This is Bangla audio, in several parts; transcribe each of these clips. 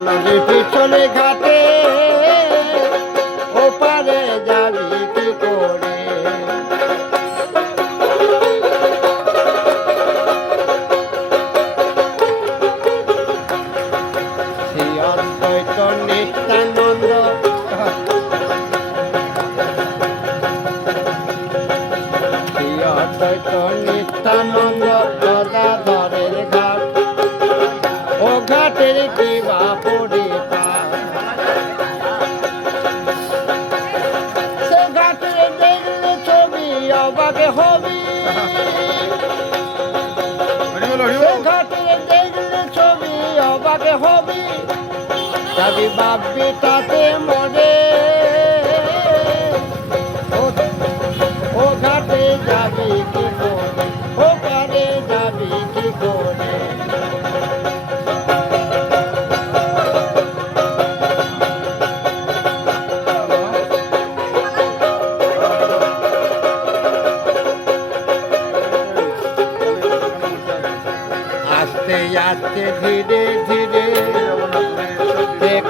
নদীর পিছনে ঘাটে ওপারে যাবি কি করে? শ্রী অদ্বৈত নিত্যানন্দ শ্রী অদ্বৈত নিত্যানন্দ গদাধরের ঘাট ও ঘাটের কি বাপুরে সে ঘাটে দেখলে ছবি অবাকে হবি, সে ঘাটে দেখলে ছবি অবাকে হবি, যাবি ভাববি তাতে মরে। ও ঘাটে যাবি কি করে, ও পারে যাবি কি করে? আস্তে আস্তে ধীরে ধীরে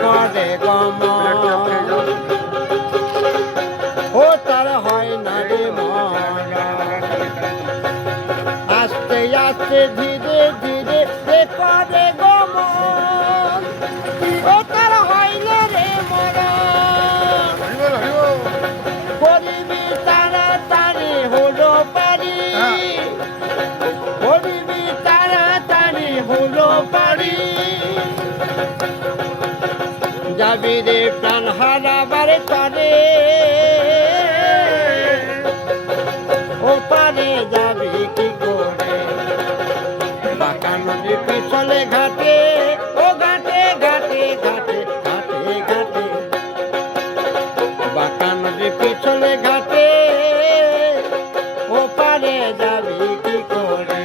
করে গমন, ও তার হয় না রে মরণ। আস্তে আস্তে ধীরে ধীরে করে গমন, ও তার হয় না রে মরণ। করিবি তাড়াতাড়ি হলো পারি, করিবি তাড়াতাড়ি হলো পারি, যাবি রে প্রাণ হারাবার তরে। ও পারে যাবি কি করে? বাঁকা নদীর পিছলে ঘাটে ও ঘাটে ঘাটে ঘাটে ঘাটে ঘাটে, বাঁকা নদীর পিছলে ঘাটে ও পারে যাবি কি করে?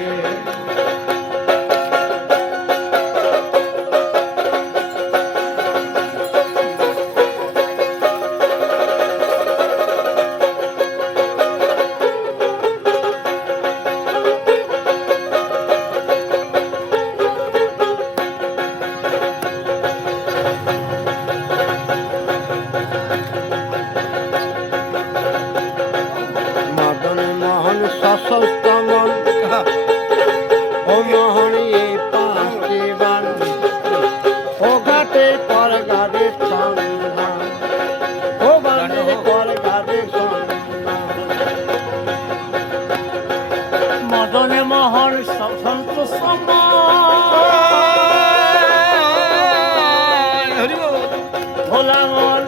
সশস্ত্র মন ও মোহনী পাঁচটি বান, ও ঘাটে কর গাড়ি সন্ধান, ও বানের কর গাড়ি সন্ধান। মদনে মোহন সন্তোষ ভোলামন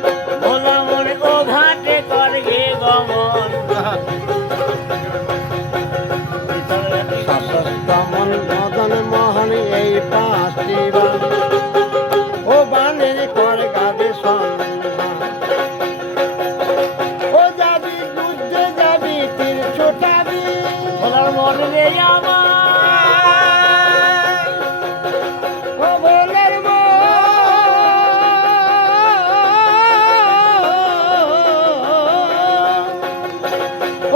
ভোলামন ও ঘাটে করবে গমন। সশস্ত্রমন মদন মোহন এই পাঁচটি বান, ও বানের কর গাড়ি সন্ধান। ও যাবি যুদ্ধে যাবি তীর ছোটাবি, ভোলার মন রে আমার ও ভোলের মন।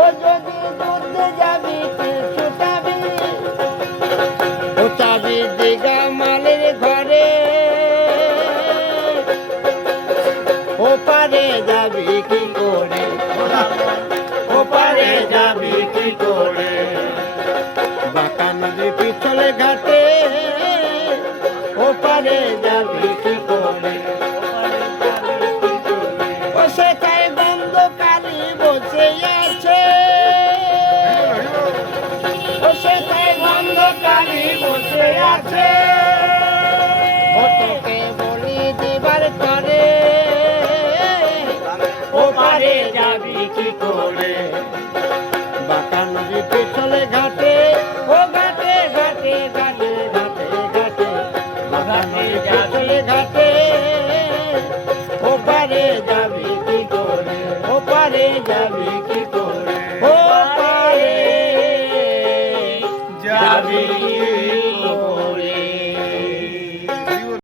ও যদি যুদ্ধে যাবি তীর ছোটাবি, ও চাবি দিঘা মালের ঘরে, ও পারে যাবি কি করে? ও পারে যাবি কি করে? বাঁকা নদীর পিছলে ঘাটে ও পারে যাবি কি করে? ও সেটাই বন্ধকারী বসে আছে, ও সেটাই বন্ধকারী বসে আছে, ও তোকে বলি দিবার তরে। ও পারে যাবি কি করে?